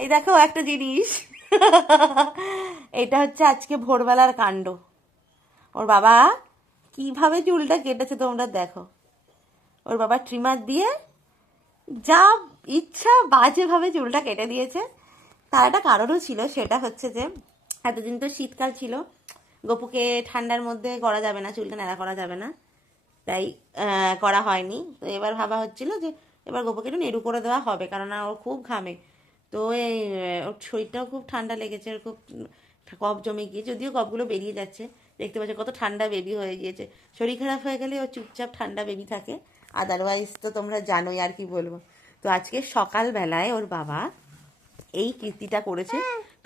এই দেখো একটা জিনিস। এটা হচ্ছে আজকে ভোরবেলার কাণ্ড। ওর বাবা কিভাবে চুলটা কেটেছে তোমরা দেখো। ওর বাবা ট্রিমার দিয়ে যা ইচ্ছা বাজেভাবে চুলটা কেটে দিয়েছে। তার একটা কারণও ছিল, সেটা হচ্ছে যে এতদিন তো শীতকাল ছিল, গপুকে ঠান্ডার মধ্যে করা যাবে না, চুলটা ন্যাড়া করা যাবে না, তাই করা হয়নি। তো এবার ভাবা হচ্ছিল যে এবার গপুকে একটু নেড়ু করে দেওয়া হবে, কারণ ওর খুব ঘামে। তো এই ওর শরীরটাও খুব ঠান্ডা লেগেছে, ওর খুব কফ জমে গিয়ে, যদিও কফগুলো বেরিয়ে যাচ্ছে, দেখতে পাচ্ছ কত ঠান্ডা বেবি হয়ে গিয়েছে। শরীর খারাপ হয়ে গেলে ও চুপচাপ ঠান্ডা বেবি থাকে, আদারওয়াইজ তো তোমরা জানোই আর কি বলবো। তো আজকে সকালবেলায় ওর বাবা এই কীর্তিটা করেছে,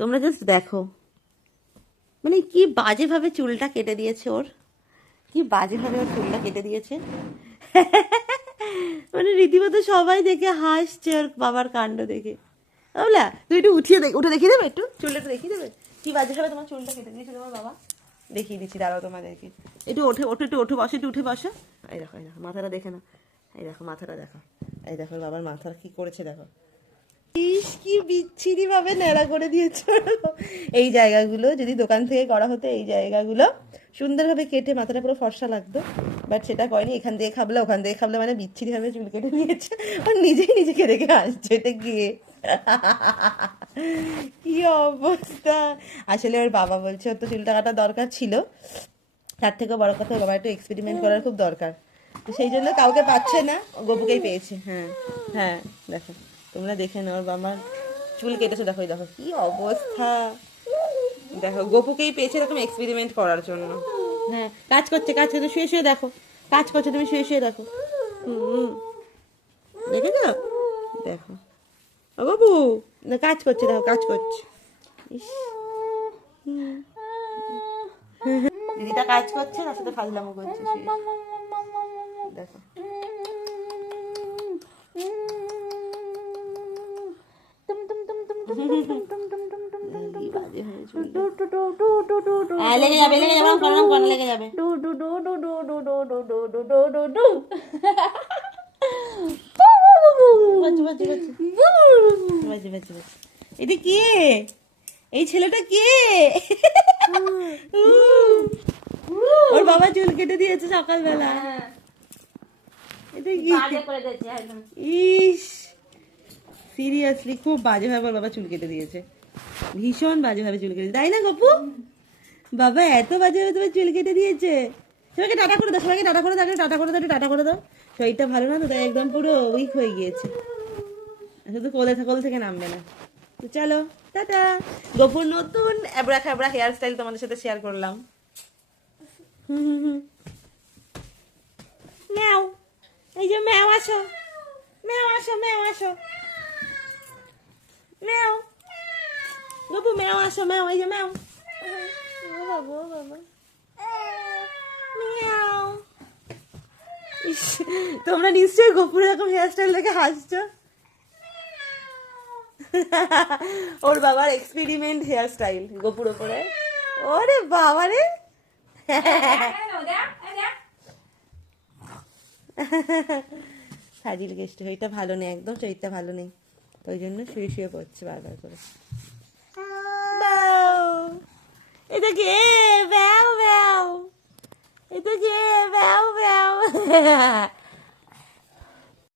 তোমরা জাস্ট দেখো। মানে কি বাজেভাবে চুলটা কেটে দিয়েছে ওর, কি বাজেভাবে ওর চুলটা কেটে দিয়েছে। মানে রীতিমতো সবাই দেখে হাসছে ওর বাবার কাণ্ড দেখে। বলা তুই একটু উঠে দেখিয়ে দেবে, একটু চুলটা একটু দেখিয়ে দেবে কি বাজেভাবে তোমার চুলটা কেটে দিয়েছে তোমার বাবা। দেখিয়ে দিচ্ছি, দাঁড়াও তোমাদেরকে। একটু একটু বসো, একটু উঠে বসো। এই দেখো মাথাটা দেখে না, এই দেখো মাথাটা দেখো, এই দেখো বাবার মাথা কি করেছে দেখো। ইস কি বিচ্ছিরি ভাবে ন্যাড়া করে দিয়েছে। এই জায়গাগুলো যদি দোকান থেকে করা হতো, এই জায়গাগুলো সুন্দরভাবে কেটে মাথাটা পুরো ফর্সা লাগতো, বাট সেটা করেনি। এখান থেকে খাবলে ওখান থেকে খাবলে, মানে বিচ্ছিরি ভাবে চুল কেটে নিয়েছে। আর নিজেই নিজেকে দেখে আসছে এটা গিয়ে। কি অবস্থা। আসলে ওর বাবা বলছে ওর তো চুলটা কাটা দরকার ছিল, তার থেকেও বড় কথা ওর বাবা একটু এক্সপেরিমেন্ট করার খুব দরকার, তো সেই জন্য কাউকে পাচ্ছে না, গপুকেই পেয়েছে। হ্যাঁ হ্যাঁ দেখো, তোমরা দেখে নাও ওর বাবা চুল কেটেছে, দেখো দেখো কি অবস্থা। দেখো গপুকেই পেয়েছে এরকম এক্সপেরিমেন্ট করার জন্য। হ্যাঁ কাজ করছে, কাজ করছে, শুয়ে শুয়ে দেখো কাজ করছে, তুমি শুয়ে শুয়ে দেখো। হুম দেখেছো, দেখো ও বাবু কাজ করছে, দেখো কাজ করছে। ইস দিদিটা কাজ করছে, তার সাথে ফাজলামো করছে দেখো। লেগে যাবে, লেগে যাবে, করলাম কোন লেগে যাবে। এটা কে, এই ছেলেটা কে? ওর বাবা চুল কেটে দিয়েছে সকালবেলা। এটা কি? ইস সিরিয়াসলি খুব বাজেভাবে ওর বাবা চুল কেটে দিয়েছে, ভীষণ বাজেভাবে চুল কেটে, তাই না গপু? বাবা এত বাজেভাবে তোমার চুল কেটে দিয়েছে। সবাইকে টাটা করে দাও, সবাইকে টাটা করে দাও, টাটা করে দাও, টাটা করে দাও। শরীরটা ভালো না তো, তাই একদম পুরো উইক হয়ে গিয়েছে, শুধু কোল থেকে নামবে না। তো চলো টাটা। গপুর নতুন এবড়া খেবড়া হেয়ার স্টাইল তোমাদের সাথে শেয়ার করলাম। ম্যাও, এই যে ম্যাও আসো, ম্যাও আসো, ম্যাও আসো, ম্যাও গপু, ম্যাও আসো, ম্যাও, এই যে ম্যাও। বাবা বাবা ম্যাও। ইস, তোমরা নিশ্চয়ই গপুর এরকম হেয়ার স্টাইল দেখে হাসছো। ওর বাবার এক্সপেরিমেন্ট হেয়ার স্টাইল গপুর ওপরে। ওরে বাবা রে, ফাজিল গেস্ট, শরীরটা ভালো নেই, একদম শরীরটা ভালো নেই, ওই জন্য শুয়ে শুয়ে পড়ছে বারবার করে। এটা কে? ব্যাও ব্যাও, এটা কে? ব্যাও ব্যাও।